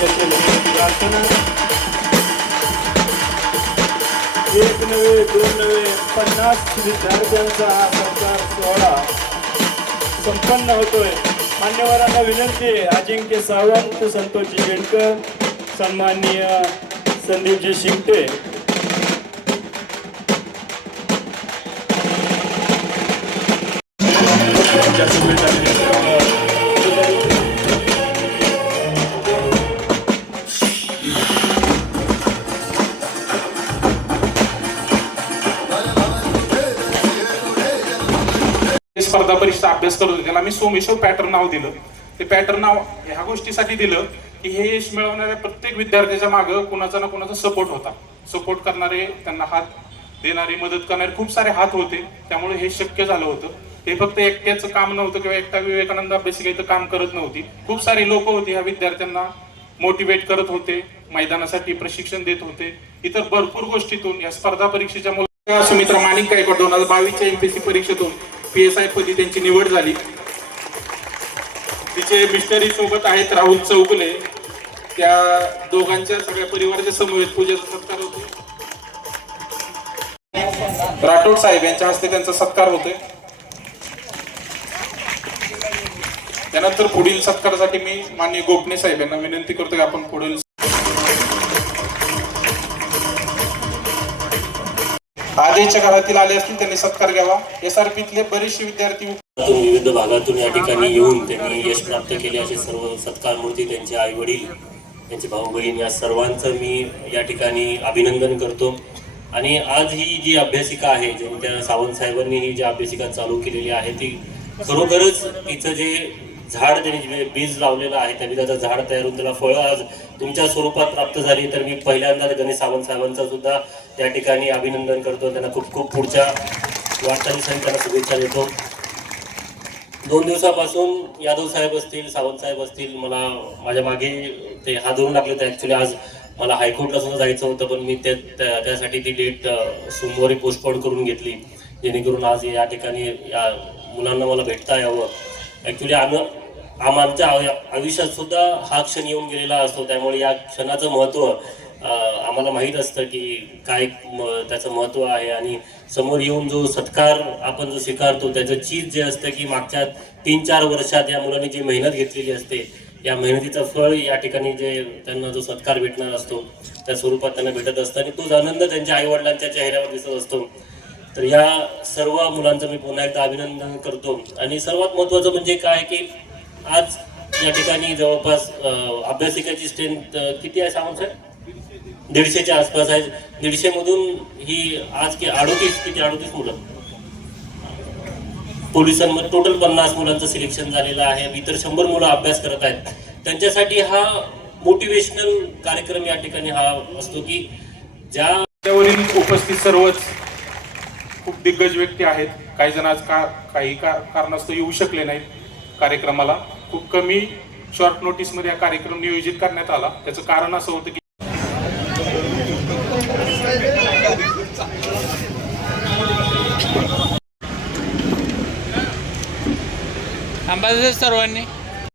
प्रार्थना एक नव्हे दोन नव्हे पन्नास विद्यार्थ्यांचा हा सत्कार सोहळा संपन्न होतोय. मान्यवरांना विनंती आहे अजिंक्य सावंत संतोषजी गेडकर सन्माननीय संदीपजी शिंगटे स्पर्धा परीक्षा अभ्यास करत होते. त्याला मी सोमेश्वर पॅटर्न नाव दिलं. ते पॅटर्न नाव ह्या गोष्टीसाठी दिलं की हे यश मिळवणाऱ्या प्रत्येक विद्यार्थ्याच्या मागं कुणाचा ना कुणाचा सपोर्ट होता. सपोर्ट करणारे त्यांना हात देणारे मदत करणारे खूप सारे हात होते. त्यामुळे हे शक्य झालं होतं. हे फक्त एकट्याचं काम नव्हतं किंवा एकटा विवेकानंद अभ्यासिका इथं काम करत नव्हती. खूप सारे लोक होते ह्या विद्यार्थ्यांना मोटिवेट करत होते मैदानासाठी प्रशिक्षण देत होते. इतर भरपूर गोष्टीतून या स्पर्धा परीक्षेच्या मुलांना सुमित्रा माणिक गायकवाड दोन हजार बावीसच्या एमपीसी परीक्षेतून पी एस आय पदी त्यांची निवड झाली. तिचे मिशनरी सोबत आहेत राहुल चौगुले. त्या दोघांच्या सगळ्या परिवाराच्या समवेत पूजेचा सत्कार होतो राठोड साहेब यांच्या हस्ते त्यांचा सत्कार होतोय. त्यानंतर पुढील सत्कारासाठी मी माननीय गोपणे साहेब यांना विनंती करतो की आपण पुढील आधीच्या घरातील आले असतील त्यांनी सत्कार घ्यावा. एस आर पीतले बरेचसे विद्यार्थी विविध भागातून या ठिकाणी येऊन त्यांनी यश प्राप्त केले. असे सर्व सत्कार मूर्ती त्यांचे आई वडील त्यांचे भाऊ बहीण या सर्वांचं मी या ठिकाणी अभिनंदन करतो. आणि आज ही जी अभ्यासिका आहे ज्यांनी त्या सावंत साहेबांनी ही जी अभ्यासिका चालू केलेली आहे ती खरोखरच तिचं जे झाड त्यांनी बीज लावलेलं आहे त्या बीजाचं झाड तयार होऊन त्याला फळं आज तुमच्या स्वरूपात प्राप्त झाली. तर मी पहिल्यांदा गणेश सावंत साहेबांचा सुद्धा त्या ठिकाणी अभिनंदन करतो. त्यांना खूप खूप पुढच्या वाटचालीसाठी त्यांना शुभेच्छा देतो. दोन दिवसापासून यादव साहेब असतील सावंत साहेब असतील मला माझ्या मागे ते हात धरून लागले होते. ॲक्च्युली आज मला हायकोर्टला सुद्धा जायचं होतं पण मी त्या त्या- त्यासाठी ती डेट सोमवारी पोस्टपोन करून घेतली. जेणेकरून आज या ठिकाणी या मुलांना मला भेटता यावं. ॲक्च्युली आम्ही आम आमच्या आयुष्यात सुद्धा हा क्षण येऊन गेलेला असतो. त्यामुळे या क्षणाचं महत्त्व आम्हाला माहीत असतं की काय त्याचं महत्त्व आहे. आणि समोर येऊन जो सत्कार आपण जो स्वीकारतो त्याचं चीज जे असतं की मागच्या तीन चार वर्षात या मुलांनी जी मेहनत घेतलेली असते या मेहनतीचं फळ या ठिकाणी जे त्यांना जो सत्कार भेटणार असतो त्या स्वरूपात त्यांना भेटत असतं. आणि तोच आनंद त्यांच्या आईवडिलांच्या चेहऱ्यावर दिसत असतो. तर या सर्व मुलांचं मी पुन्हा एकदा अभिनंदन करतो. आणि सर्वात महत्त्वाचं म्हणजे काय की आज या ठिकाणी जवळपास अभ्यासिकाची स्ट्रेंथ किती आहे सांगू सर दीडशेच्या आसपास आहे. दीडशे मधून ही आज की अडोतीस किती अडोतीस मुलं? पोलिसांमध्ये टोटल पन्नास मुलांचं सिलेक्शन झालेलं आहे. इतर शंभर मुलं अभ्यास करत आहेत. त्यांच्यासाठी हा मोटिवेशनल कार्यक्रम या ठिकाणी हा असतो की ज्या उपस्थित सर्वच खूप दिग्गज व्यक्ती आहेत. काही जण आज का काही का कारणास्तव येऊ शकले नाहीत कार्यक्रमाला. खूप कमी शॉर्ट नोटीसमध्ये हा कार्यक्रम नियोजित करण्यात आला. त्याचं कारण असं होतं की थांबायचं सर्वांनी.